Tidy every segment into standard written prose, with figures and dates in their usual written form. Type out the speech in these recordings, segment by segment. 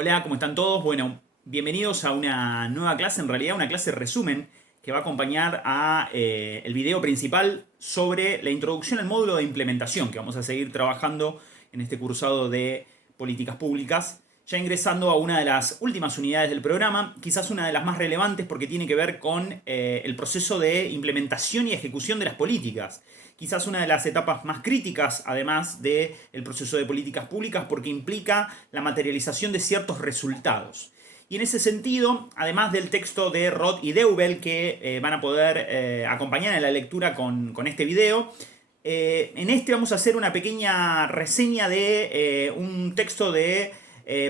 Hola, ¿cómo están todos? Bueno, bienvenidos a una nueva clase, en realidad una clase resumen que va a acompañar a el video principal sobre la introducción al módulo de implementación que vamos a seguir trabajando en este cursado de políticas públicas, ya ingresando a una de las últimas unidades del programa, quizás una de las más relevantes porque tiene que ver con el proceso de implementación y ejecución de las políticas. Quizás una de las etapas más críticas, además del proceso de políticas públicas, porque implica la materialización de ciertos resultados. Y en ese sentido, además del texto de Roth y Deubel, que van a poder acompañar en la lectura con este video, en este vamos a hacer una pequeña reseña de un texto de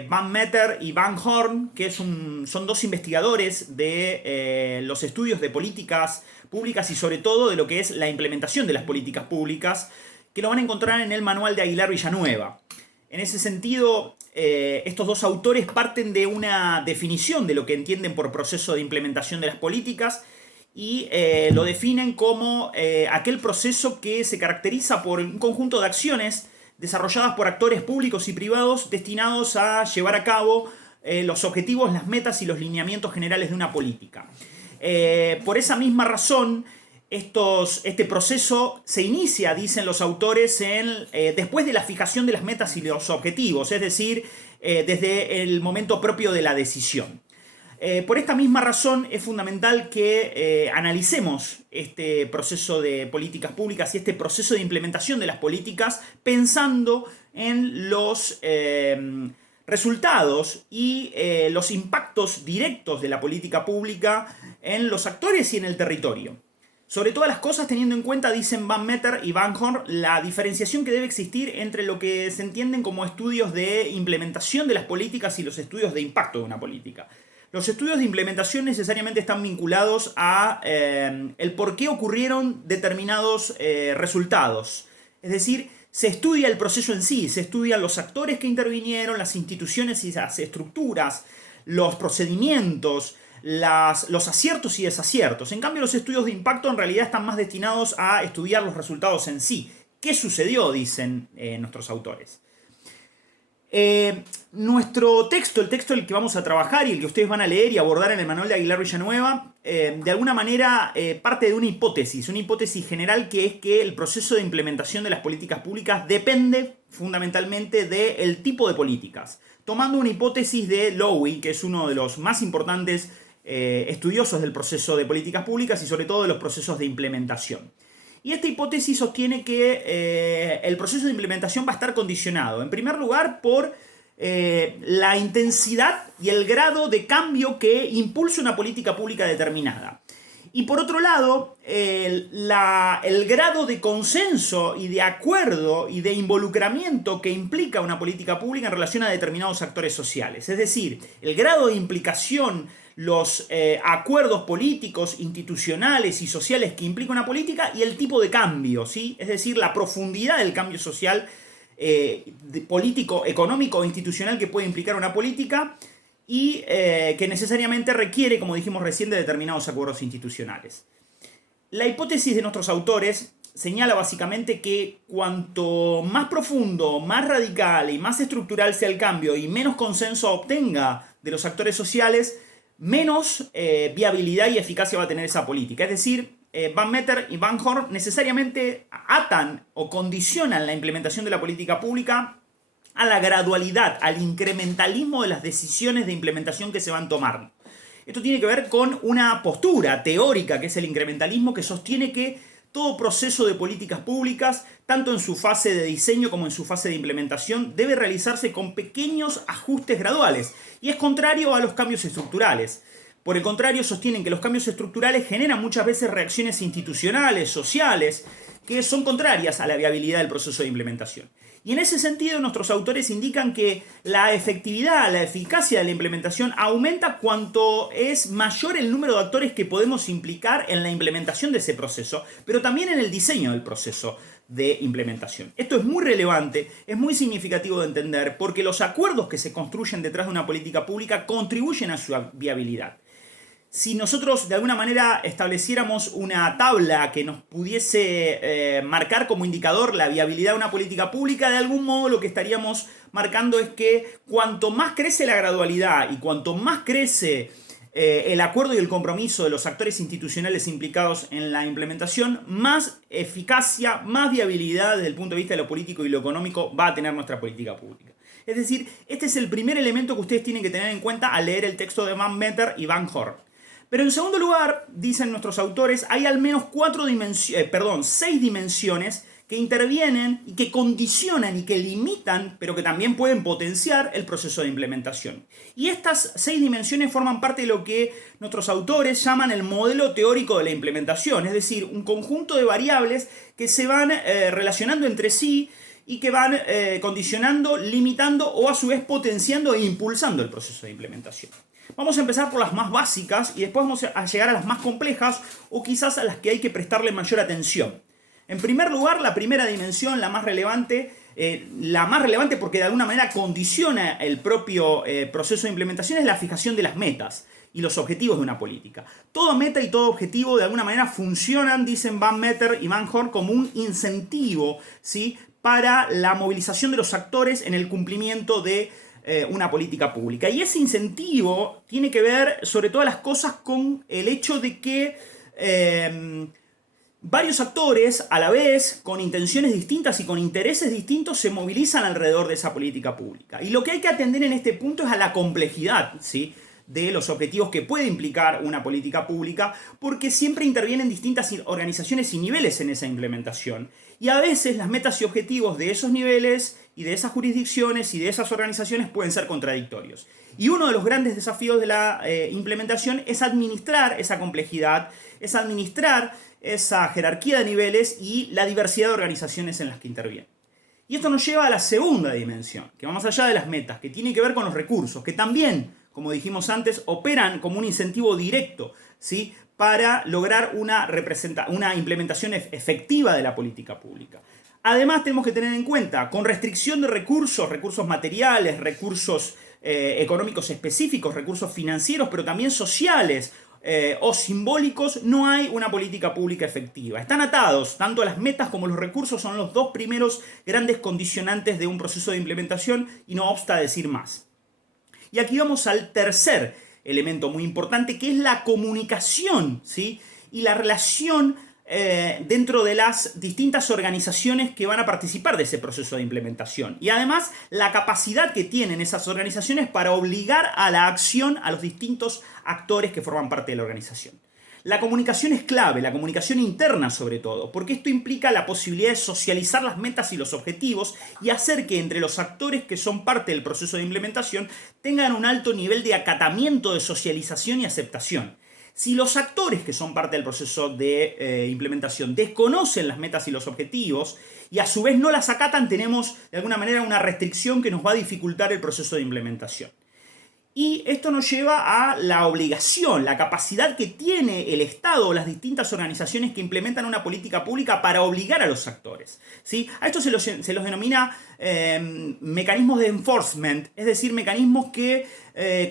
Van Meter y Van Horn, que son dos investigadores de los estudios de políticas públicas y sobre todo de lo que es la implementación de las políticas públicas, que lo van a encontrar en el manual de Aguilar Villanueva. En ese sentido, estos dos autores parten de una definición de lo que entienden por proceso de implementación de las políticas y lo definen como aquel proceso que se caracteriza por un conjunto de acciones desarrolladas por actores públicos y privados destinados a llevar a cabo los objetivos, las metas y los lineamientos generales de una política. Por esa misma razón, este proceso se inicia, dicen los autores, después de la fijación de las metas y los objetivos, es decir, desde el momento propio de la decisión. Por esta misma razón es fundamental que analicemos este proceso de políticas públicas y este proceso de implementación de las políticas pensando en los resultados y los impactos directos de la política pública en los actores y en el territorio. Sobre todas las cosas, teniendo en cuenta, dicen Van Meter y Van Horn, la diferenciación que debe existir entre lo que se entienden como estudios de implementación de las políticas y los estudios de impacto de una política. Los estudios de implementación necesariamente están vinculados a el por qué ocurrieron determinados resultados. Es decir, se estudia el proceso en sí, se estudian los actores que intervinieron, las instituciones y las estructuras, los procedimientos, los aciertos y desaciertos. En cambio, los estudios de impacto en realidad están más destinados a estudiar los resultados en sí. ¿Qué sucedió?, dicen nuestros autores. Nuestro texto, el texto el que vamos a trabajar y el que ustedes van a leer y abordar en el manual de Aguilar Villanueva, de alguna manera parte de una hipótesis general, que es que el proceso de implementación de las políticas públicas depende fundamentalmente del tipo de políticas. Tomando una hipótesis de Lowy, que es uno de los más importantes estudiosos del proceso de políticas públicas y sobre todo de los procesos de implementación. Y esta hipótesis sostiene que el proceso de implementación va a estar condicionado, en primer lugar, por la intensidad y el grado de cambio que impulsa una política pública determinada. Y por otro lado, el grado de consenso y de acuerdo y de involucramiento que implica una política pública en relación a determinados actores sociales. Es decir, el grado de implicación, los acuerdos políticos, institucionales y sociales que implica una política y el tipo de cambio, ¿sí? Es decir, la profundidad del cambio social, político, económico o institucional que puede implicar una política y que necesariamente requiere, como dijimos recién, de determinados acuerdos institucionales. La hipótesis de nuestros autores señala básicamente que cuanto más profundo, más radical y más estructural sea el cambio y menos consenso obtenga de los actores sociales, menos viabilidad y eficacia va a tener esa política. Es decir, Van Meter y Van Horn necesariamente atan o condicionan la implementación de la política pública a la gradualidad, al incrementalismo de las decisiones de implementación que se van tomando. Esto tiene que ver con una postura teórica, que es el incrementalismo, que sostiene que todo proceso de políticas públicas, tanto en su fase de diseño como en su fase de implementación, debe realizarse con pequeños ajustes graduales y es contrario a los cambios estructurales. Por el contrario, sostienen que los cambios estructurales generan muchas veces reacciones institucionales, sociales, que son contrarias a la viabilidad del proceso de implementación. Y en ese sentido, nuestros autores indican que la efectividad, la eficacia de la implementación aumenta cuanto es mayor el número de actores que podemos implicar en la implementación de ese proceso, pero también en el diseño del proceso de implementación. Esto es muy relevante, es muy significativo de entender, porque los acuerdos que se construyen detrás de una política pública contribuyen a su viabilidad. Si nosotros de alguna manera estableciéramos una tabla que nos pudiese marcar como indicador la viabilidad de una política pública, de algún modo lo que estaríamos marcando es que cuanto más crece la gradualidad y cuanto más crece el acuerdo y el compromiso de los actores institucionales implicados en la implementación, más eficacia, más viabilidad desde el punto de vista de lo político y lo económico va a tener nuestra política pública. Es decir, este es el primer elemento que ustedes tienen que tener en cuenta al leer el texto de Van Meter y Van Horn. Pero en segundo lugar, dicen nuestros autores, hay al menos 6 dimensiones que intervienen y que condicionan y que limitan, pero que también pueden potenciar el proceso de implementación. Y estas 6 dimensiones forman parte de lo que nuestros autores llaman el modelo teórico de la implementación, es decir, un conjunto de variables que se van relacionando entre sí y que van condicionando, limitando o a su vez potenciando e impulsando el proceso de implementación. Vamos a empezar por las más básicas y después vamos a llegar a las más complejas o quizás a las que hay que prestarle mayor atención. En primer lugar, la primera dimensión, la más relevante porque de alguna manera condiciona el propio proceso de implementación, es la fijación de las metas y los objetivos de una política. Toda meta y todo objetivo de alguna manera funcionan, dicen Van Meter y Van Horn, como un incentivo, ¿sí?, para la movilización de los actores en el cumplimiento de una política pública. Y ese incentivo tiene que ver, sobre todas las cosas, con el hecho de que varios actores, a la vez, con intenciones distintas y con intereses distintos, se movilizan alrededor de esa política pública. Y lo que hay que atender en este punto es a la complejidad, ¿sí?, de los objetivos que puede implicar una política pública, porque siempre intervienen distintas organizaciones y niveles en esa implementación. Y a veces las metas y objetivos de esos niveles y de esas jurisdicciones y de esas organizaciones pueden ser contradictorios. Y uno de los grandes desafíos de la implementación es administrar esa complejidad, es administrar esa jerarquía de niveles y la diversidad de organizaciones en las que intervienen. Y esto nos lleva a la segunda dimensión, que va más allá de las metas, que tiene que ver con los recursos, que también, como dijimos antes, operan como un incentivo directo, ¿sí?, para lograr una implementación efectiva de la política pública. Además, tenemos que tener en cuenta, con restricción de recursos materiales, recursos económicos específicos, recursos financieros, pero también sociales o simbólicos, no hay una política pública efectiva. Están atados, tanto las metas como los recursos son los dos primeros grandes condicionantes de un proceso de implementación y no obsta decir más. Y aquí vamos al tercer elemento muy importante, que es la comunicación, ¿sí?, y la relación dentro de las distintas organizaciones que van a participar de ese proceso de implementación. Y además, la capacidad que tienen esas organizaciones para obligar a la acción a los distintos actores que forman parte de la organización. La comunicación es clave, la comunicación interna sobre todo, porque esto implica la posibilidad de socializar las metas y los objetivos y hacer que entre los actores que son parte del proceso de implementación tengan un alto nivel de acatamiento, de socialización y aceptación. Si los actores que son parte del proceso de implementación desconocen las metas y los objetivos y a su vez no las acatan, tenemos de alguna manera una restricción que nos va a dificultar el proceso de implementación. Y esto nos lleva a la obligación, la capacidad que tiene el Estado o las distintas organizaciones que implementan una política pública para obligar a los actores, ¿sí? A esto se los denomina mecanismos de enforcement, es decir, mecanismos que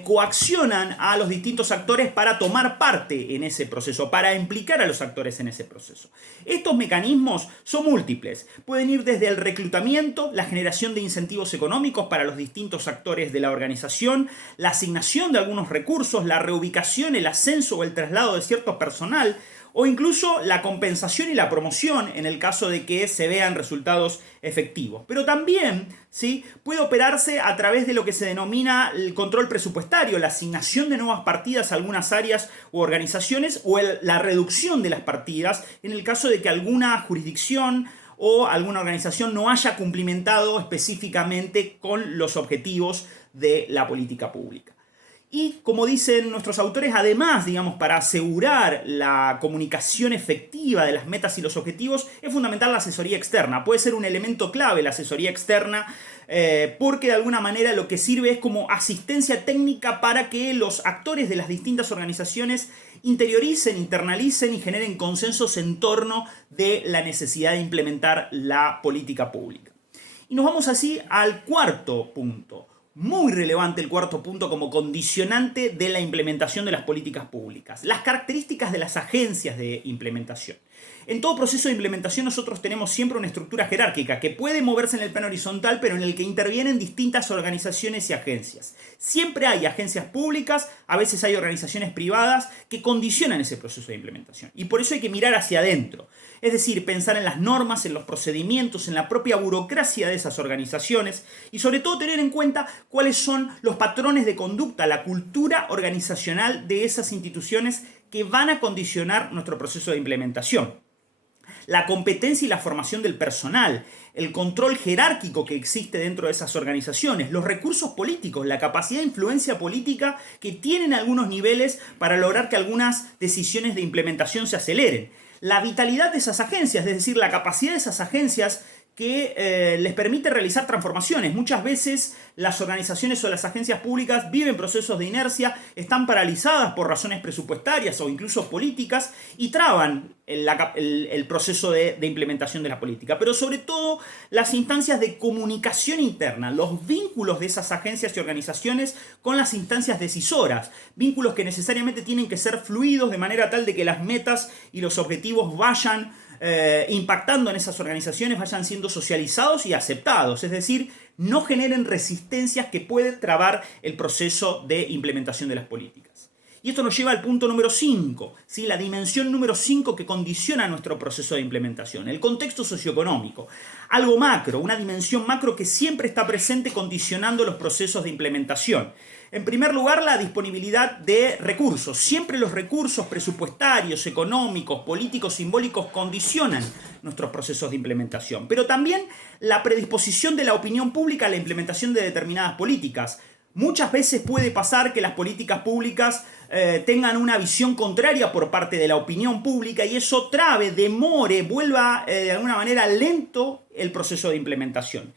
coaccionan a los distintos actores para tomar parte en ese proceso, para implicar a los actores en ese proceso. Estos mecanismos son múltiples. Pueden ir desde el reclutamiento, la generación de incentivos económicos para los distintos actores de la organización, la asignación de algunos recursos, la reubicación, el ascenso o el traslado de cierto personal, o incluso la compensación y la promoción en el caso de que se vean resultados efectivos. Pero también, ¿sí?, puede operarse a través de lo que se denomina el control presupuestario, la asignación de nuevas partidas a algunas áreas u organizaciones o la reducción de las partidas en el caso de que alguna jurisdicción o alguna organización no haya cumplimentado específicamente con los objetivos de la política pública. Y como dicen nuestros autores, además, digamos, para asegurar la comunicación efectiva de las metas y los objetivos, es fundamental la asesoría externa. Puede ser un elemento clave la asesoría externa, porque de alguna manera lo que sirve es como asistencia técnica para que los actores de las distintas organizaciones interioricen, internalicen y generen consensos en torno de la necesidad de implementar la política pública. Y nos vamos así al cuarto punto. Muy relevante el cuarto punto como condicionante de la implementación de las políticas públicas. Las características de las agencias de implementación. En todo proceso de implementación nosotros tenemos siempre una estructura jerárquica que puede moverse en el plano horizontal, pero en el que intervienen distintas organizaciones y agencias. Siempre hay agencias públicas, a veces hay organizaciones privadas que condicionan ese proceso de implementación. Y por eso hay que mirar hacia adentro. Es decir, pensar en las normas, en los procedimientos, en la propia burocracia de esas organizaciones y sobre todo tener en cuenta cuáles son los patrones de conducta, la cultura organizacional de esas instituciones que van a condicionar nuestro proceso de implementación. La competencia y la formación del personal, el control jerárquico que existe dentro de esas organizaciones, los recursos políticos, la capacidad de influencia política que tienen algunos niveles para lograr que algunas decisiones de implementación se aceleren. La vitalidad de esas agencias, es decir, la capacidad de esas agencias que les permite realizar transformaciones. Muchas veces las organizaciones o las agencias públicas viven procesos de inercia, están paralizadas por razones presupuestarias o incluso políticas y traban el proceso de implementación de la política. Pero sobre todo las instancias de comunicación interna, los vínculos de esas agencias y organizaciones con las instancias decisoras, vínculos que necesariamente tienen que ser fluidos de manera tal de que las metas y los objetivos vayan impactando en esas organizaciones, vayan siendo socializados y aceptados, es decir, no generen resistencias que pueden trabar el proceso de implementación de las políticas. Y esto nos lleva al punto número 5, ¿sí? La dimensión número 5 que condiciona nuestro proceso de implementación, el contexto socioeconómico. Algo macro, una dimensión macro que siempre está presente condicionando los procesos de implementación. En primer lugar, la disponibilidad de recursos. Siempre los recursos presupuestarios, económicos, políticos, simbólicos condicionan nuestros procesos de implementación. Pero también la predisposición de la opinión pública a la implementación de determinadas políticas. Muchas veces puede pasar que las políticas públicas tengan una visión contraria por parte de la opinión pública y eso trabe, demore, vuelva de alguna manera lento el proceso de implementación.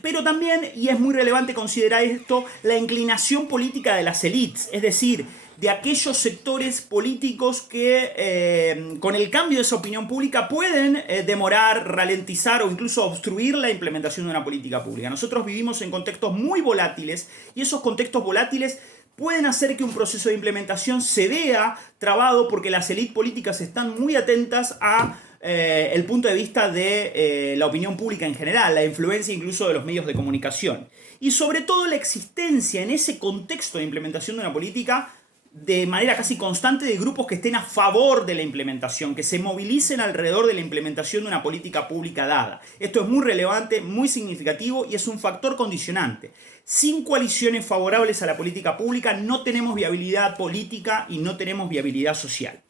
Pero también, y es muy relevante considerar esto, la inclinación política de las élites, es decir, de aquellos sectores políticos que con el cambio de esa opinión pública pueden demorar, ralentizar o incluso obstruir la implementación de una política pública. Nosotros vivimos en contextos muy volátiles y esos contextos volátiles pueden hacer que un proceso de implementación se vea trabado porque las élites políticas están muy atentas a el punto de vista de la opinión pública en general, la influencia incluso de los medios de comunicación. Y sobre todo la existencia en ese contexto de implementación de una política de manera casi constante de grupos que estén a favor de la implementación, que se movilicen alrededor de la implementación de una política pública dada. Esto es muy relevante, muy significativo y es un factor condicionante. Sin coaliciones favorables a la política pública no tenemos viabilidad política y no tenemos viabilidad social.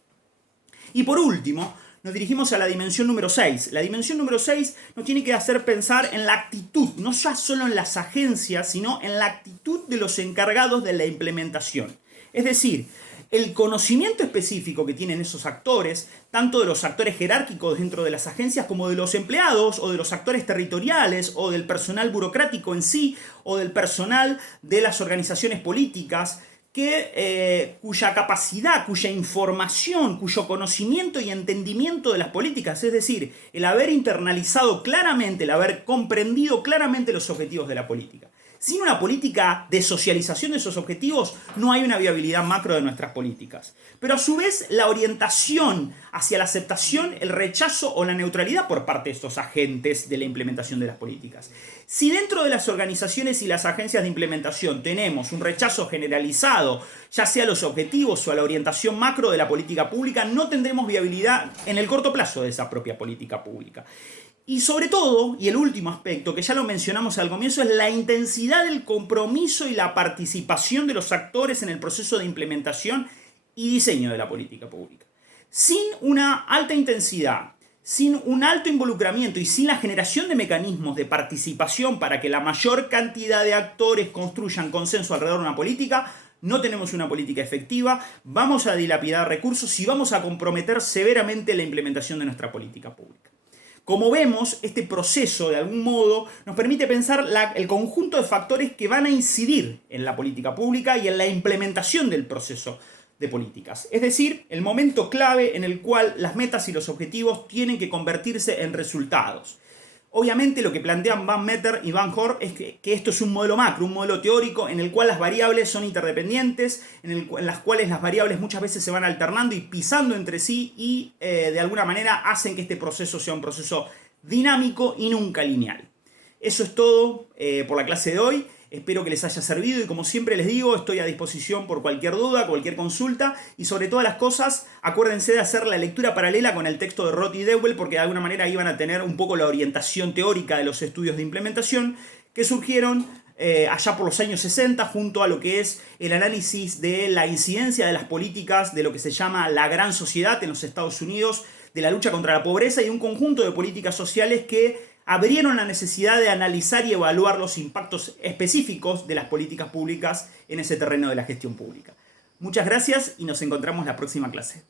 Y por último, nos dirigimos a la dimensión número 6. La dimensión número 6 nos tiene que hacer pensar en la actitud, no ya solo en las agencias, sino en la actitud de los encargados de la implementación. Es decir, el conocimiento específico que tienen esos actores, tanto de los actores jerárquicos dentro de las agencias como de los empleados o de los actores territoriales o del personal burocrático en sí o del personal de las organizaciones políticas, cuya capacidad, cuya información, cuyo conocimiento y entendimiento de las políticas, es decir, el haber internalizado claramente, el haber comprendido claramente los objetivos de la política. Sin una política de socialización de esos objetivos, no hay una viabilidad macro de nuestras políticas. Pero a su vez, la orientación hacia la aceptación, el rechazo o la neutralidad por parte de estos agentes de la implementación de las políticas. Si dentro de las organizaciones y las agencias de implementación tenemos un rechazo generalizado, ya sea a los objetivos o a la orientación macro de la política pública, no tendremos viabilidad en el corto plazo de esa propia política pública. Y sobre todo, y el último aspecto, que ya lo mencionamos al comienzo, es la intensidad del compromiso y la participación de los actores en el proceso de implementación y diseño de la política pública. Sin una alta intensidad, sin un alto involucramiento y sin la generación de mecanismos de participación para que la mayor cantidad de actores construyan consenso alrededor de una política, no tenemos una política efectiva, vamos a dilapidar recursos y vamos a comprometer severamente la implementación de nuestra política pública. Como vemos, este proceso, de algún modo, nos permite pensar el conjunto de factores que van a incidir en la política pública y en la implementación del proceso de políticas. Es decir, el momento clave en el cual las metas y los objetivos tienen que convertirse en resultados. Obviamente lo que plantean Van Meter y Van Hoor es que esto es un modelo macro, un modelo teórico en el cual las variables son interdependientes, en las cuales las variables muchas veces se van alternando y pisando entre sí y de alguna manera hacen que este proceso sea un proceso dinámico y nunca lineal. Eso es todo por la clase de hoy. Espero que les haya servido y como siempre les digo, estoy a disposición por cualquier duda, cualquier consulta y sobre todas las cosas, acuérdense de hacer la lectura paralela con el texto de Roth y Dewey porque de alguna manera iban a tener un poco la orientación teórica de los estudios de implementación que surgieron allá por los años 60 junto a lo que es el análisis de la incidencia de las políticas de lo que se llama la gran sociedad en los Estados Unidos, de la lucha contra la pobreza y un conjunto de políticas sociales que abrieron la necesidad de analizar y evaluar los impactos específicos de las políticas públicas en ese terreno de la gestión pública. Muchas gracias y nos encontramos la próxima clase.